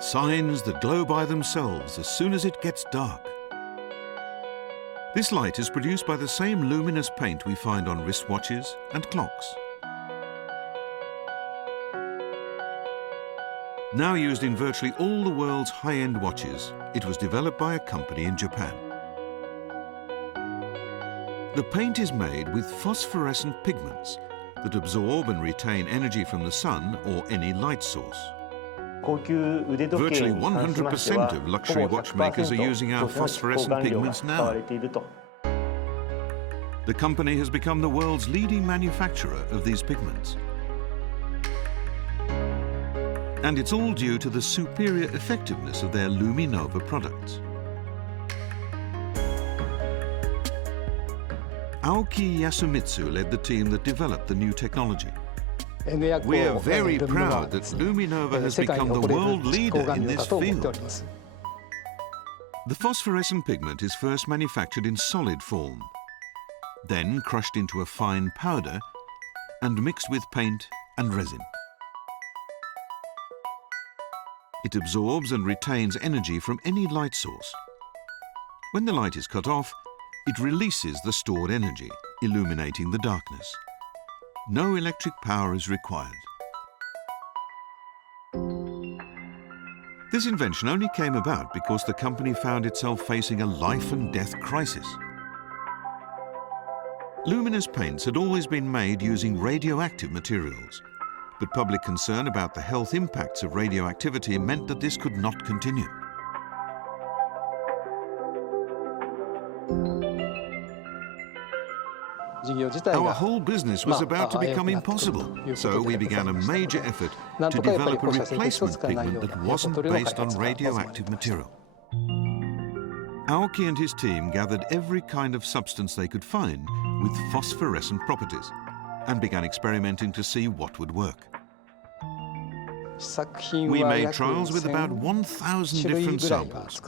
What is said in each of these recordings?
Signs that glow by themselves as soon as it gets dark. This light is produced by the same luminous paint we find on wristwatches and clocks. Now used in virtually all the world's high-end watches, it was developed by a company in Japan. The paint is made with phosphorescent pigments that absorb and retain energy from the sun or any light source. Virtually 100% of luxury watchmakers are using our phosphorescent pigments now. The company has become the world's leading manufacturer of these pigments. And it's all due to the superior effectiveness of their Nova products. Aoki Yasumitsu led the team that developed the new technology. We are very proud that Nova has become the world leader in this field. The phosphorescent pigment is first manufactured in solid form, then crushed into a fine powder and mixed with paint and resin. It absorbs and retains energy from any light source. When the light is cut off, it releases the stored energy, illuminating the darkness. No electric power is required. This invention only came about because the company found itself facing a life and death crisis. Luminous paints had always been made using radioactive materials, but public concern about the health impacts of radioactivity meant that this could not continue. Our whole business was about to become impossible, so we began a major effort to develop a replacement pigment that wasn't based on radioactive material. Aoki and his team gathered every kind of substance they could find with phosphorescent properties and began experimenting to see what would work. We made trials with about 1,000 different samples.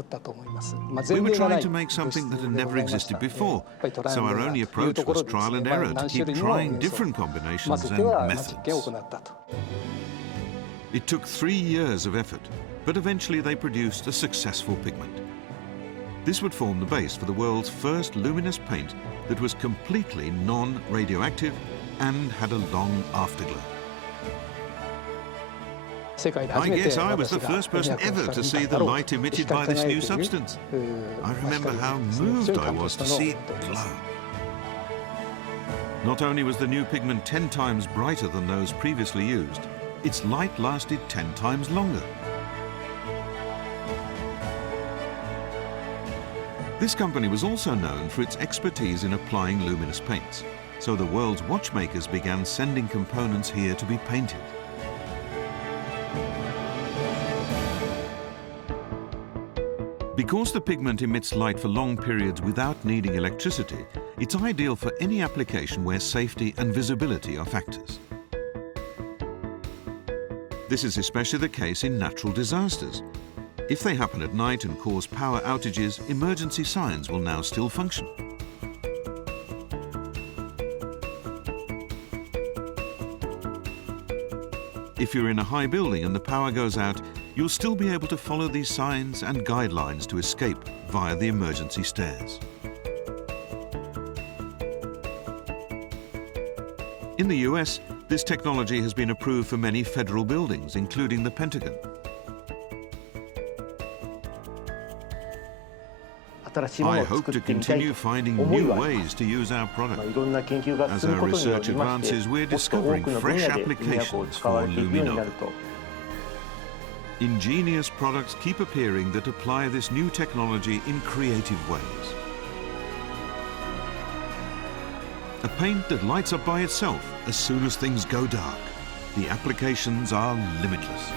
We were trying to make something that had never existed before, so our only approach was trial and error to keep trying different combinations and methods. It took 3 years of effort, but eventually they produced a successful pigment. This would form the base for the world's first luminous paint that was completely non-radioactive and had a long afterglow. I guess I was the first person ever to see the light emitted by this new substance. I remember how moved I was to see it glow. Not only was the new pigment 10 times brighter than those previously used, its light lasted 10 times longer. This company was also known for its expertise in applying luminous paints, so the world's watchmakers began sending components here to be painted. Because the pigment emits light for long periods without needing electricity, it's ideal for any application where safety and visibility are factors. This is especially the case in natural disasters. If they happen at night and cause power outages, emergency signs will now still function. If you're in a high building and the power goes out, you'll still be able to follow these signs and guidelines to escape via the emergency stairs. In the US, this technology has been approved for many federal buildings, including the Pentagon. I hope to continue finding new ways to use our product. As our research advances, we're discovering fresh applications for Nova. Ingenious products keep appearing that apply this new technology in creative ways. A paint that lights up by itself as soon as things go dark. The applications are limitless.